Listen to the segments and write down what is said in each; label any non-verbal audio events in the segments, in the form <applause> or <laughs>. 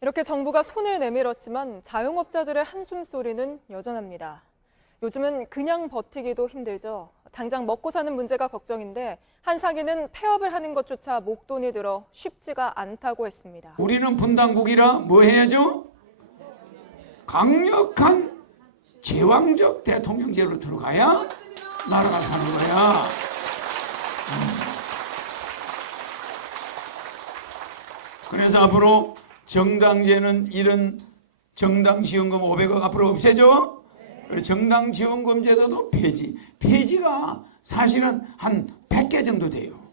이렇게 정부가 손을 내밀었지만 자영업자들의 한숨 소리는 여전합니다. 요즘은 그냥 버티기도 힘들죠. 당장 먹고 사는 문제가 걱정인데 한 상인은 폐업을 하는 것조차 목돈이 들어 쉽지가 않다고 했습니다. 우리는 분당국이라 뭐 해야죠? 강력한 제왕적 대통령제로 들어가야 나라가 사는 거야. 음. 그래서 앞으로 정당제는 이런 정당 지원금 500억 앞으로 없애죠? 그리고 정당 지원금 제도도 폐지. 폐지가 사실은 한 100개 정도 돼요.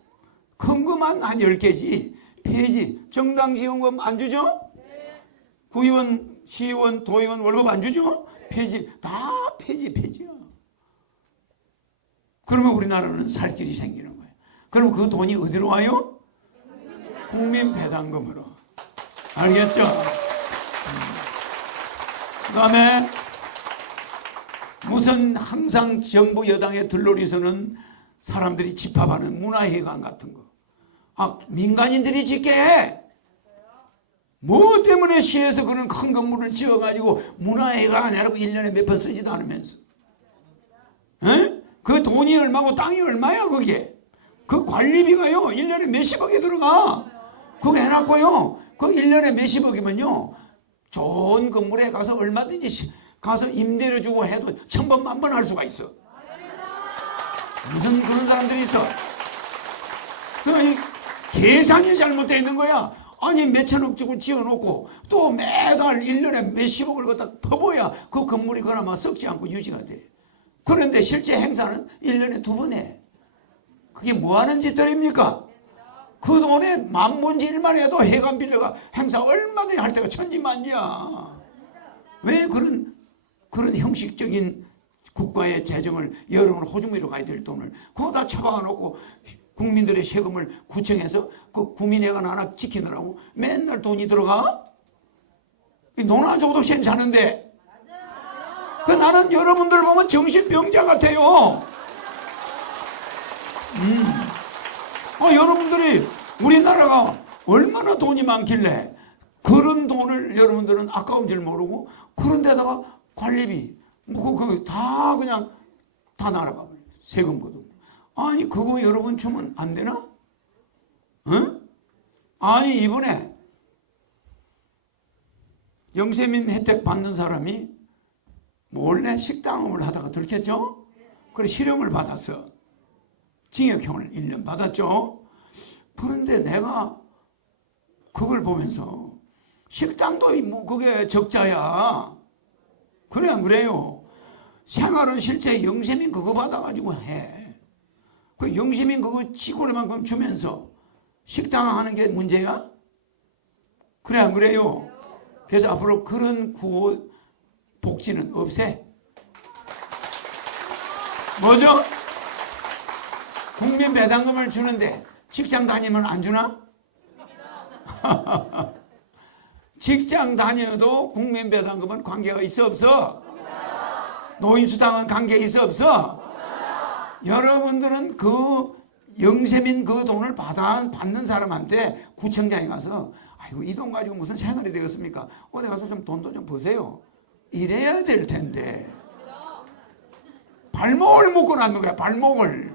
큰 것만 한 10개지. 폐지. 정당 지원금 안 주죠? 구의원, 시의원, 도의원 월급 안 주죠? 폐지. 다 폐지, 폐지야. 그러면 우리나라는 살 길이 생기는 거예요. 그럼 그 돈이 어디로 와요? 국민 배당금으로. 알겠죠? 그 다음에 무슨 항상 정부 여당의 들러리서는 사람들이 집합하는 문화회관 같은 거. 아, 민간인들이 짓게 해. 뭐 때문에 시에서 그런 큰 건물을 지어가지고 문화회관 아니라고 1년에 몇 번 쓰지도 않으면서. 에? 그 돈이 얼마고 땅이 얼마야, 그게. 그 관리비가요, 1년에 몇십억이 들어가. 그거 해놨고요. 그 1년에 몇십억이면요. 좋은 건물에 가서 얼마든지 시- 가서 임대료 주고 해도 천번 만번 할 수가 있어. 무슨 그런 사람들이 있어. 그이 계산이 잘못되어 있는 거야. 아니 몇천억 주고 지어놓고 또 매달 1년에 몇십억을 갖다 퍼부어야 그 건물이 그나마 썩지 않고 유지가 돼. 그런데 실제 행사는 1년에 두 번 해. 그게 뭐 하는 짓들입니까? 그 돈에 만문질만 해도 해관 빌려가 행사 얼마든지 할 때가 천지만지야. 왜 그런 그런 형식적인 국가의 재정을 여러분 호주머니로 가야 될 돈을 그거 다 처박아 놓고 국민들의 세금을 구청에서 그 구민회관 하나 지키느라고 맨날 돈이 들어가? 돈안 줘도 괜찮은데 그 나는 여러분들 보면 정신병자 같아요. 어, 여러분들이 우리나라가 얼마나 돈이 많길래 그런 돈을 여러분들은 아까운 줄 모르고 그런 데다가 관리비 뭐그다 그냥 다 날아가 버려 세금 거도 아니 그거 여러분 주면 안 되나? 응? 아니 이번에 영세민 혜택 받는 사람이 몰래 식당을 하다가 들켰죠? 그래 실형을 받았어. 징역형을 1년 받았죠. 그런데 내가 그걸 보면서 식당도 뭐 그게 적자야. 그래 안 그래요? 생활은 실제 영세민 그거 받아가지고 해. 그 영세민 그거 치고만큼 주면서 식당 하는 게 문제야? 그래 안 그래요? 그래서 앞으로 그런 구호 복지는 없애. 뭐죠? 국민 배당금을 주는데 직장 다니면 안 주나? <laughs> 직장 다녀도 국민 배당금은 관계가 있어 없어? 노인수당은 관계 있어 없어? 여러분들은 그 영세민 그 돈을 받아 받는 사람한테 구청장에 가서 아이고 이 돈 가지고 무슨 생활이 되겠습니까? 어디 가서 좀 돈도 좀 버세요. 이래야 될 텐데 발목을 묶어놨는 거야 발목을.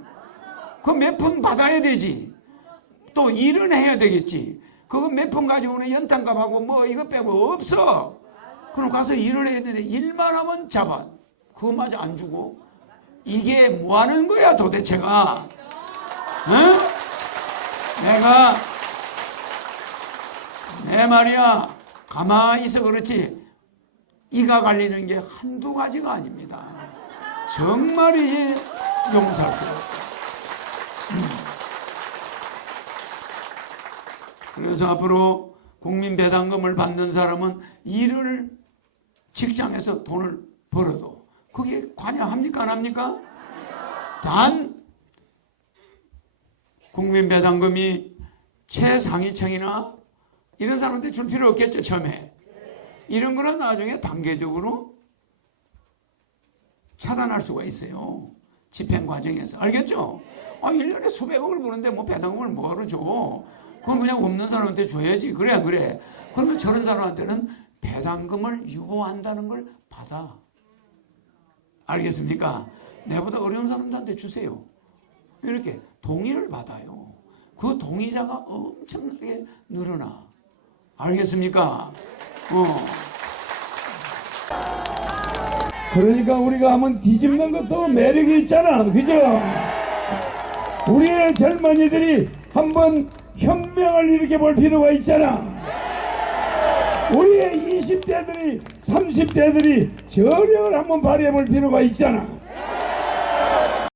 그 몇 푼 받아야 되지. 또 일은 해야 되겠지. 그거 몇 푼 가지고는 연탄값하고 뭐 이거 빼고 없어. 그럼 가서 일을 해야 되는데 일만 하면 잡아. 그거마저 안 주고. 이게 뭐 하는 거야 도대체가. 응? 내가 내 말이야 가만히 있어 그렇지 이가 갈리는 게 한두 가지가 아닙니다. 정말이지 용서할 수가 없어. 그래서 앞으로 국민 배당금을 받는 사람은 일을 직장에서 돈을 벌어도 그게 관여합니까 안 합니까? 단 국민 배당금이 최상위층이나 이런 사람한테 줄 필요 없겠죠 처음에 이런 거는 나중에 단계적으로 차단할 수가 있어요 집행 과정에서 알겠죠? 아 1년에 수백억을 버는데 뭐 배당금을 뭐하러 줘 그건 그냥 없는 사람한테 줘야지 그래 안 그래 그러면 저런 사람한테는 배당금을 유보한다는 걸 받아. 알겠습니까? 내보다 어려운 사람들한테 주세요. 이렇게 동의를 받아요. 그 동의자가 엄청나게 늘어나. 알겠습니까? 어. 그러니까 우리가 한번 뒤집는 것도 매력이 있잖아. 그죠? 우리의 젊은이들이 한번 혁명을 일으켜 볼 필요가 있잖아. 우리의 20대들이, 30대들이 저력을 한번 발휘해 볼 필요가 있잖아.